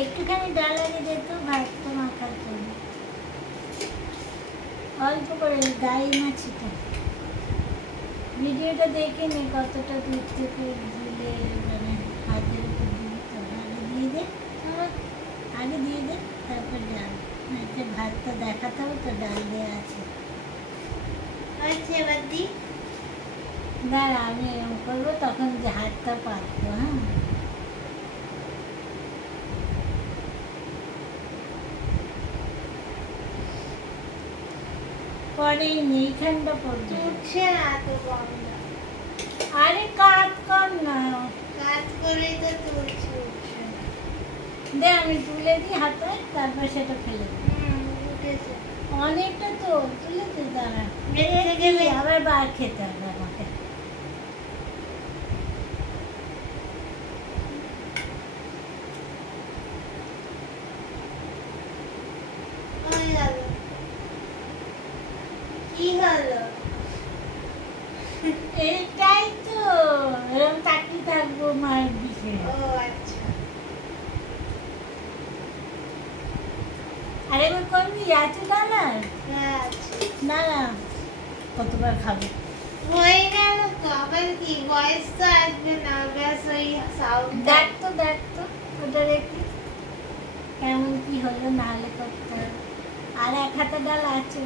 একটুখানি ডাল আগে দে তো, ভাতটা মাখার জন্য অল্প করে, গায়ে না ছিটা। ভিডিওটা দেখে নে কতটা দূর থেকে দিলে, মানে হাতের উপর দিবি তো। আগে দিয়ে দে, আগে দিয়ে দে, তারপর ডাল। এতে ভাতটা দেখাতে হবে তো ডাল দেওয়া আছে। আচ্ছা এবার দি। দাঁড়া, আমি এরকম করবো, তখন যে হাতটা পাতবো। হ্যাঁ, পরে এইখানটা পড়বে। উঠছে না তো বন্ধ। আরে কাজ কর না, কাজ করে তো তুলছে, উঠছে না। দে আমি তুলে দিই হাতে, তারপর সেটা ফেলে দিই। উঠেছে। অনেকটা তো তুলেছে, দাঁড়া। এর থেকে আবার বার খেতে হবে আমাকে। হয়ে গেল। কি হলো? এইটাই তো, এরকম তাকিয়ে থাকবো মায়ের দিকে। ও আচ্ছা। আর এবার করবি, আছে দাঁড়ার হ্যাঁ আছে। না না, কতবার খাবো। হয়ে গেল তো, আবার কি ভয়েস তো আসবে না, ব্যাস ওই সাউন্ড। দেখ তো ওটা রেখে কেমন কি হলো, না হলে করতে হবে। আর এক হাতে ডাল আছে।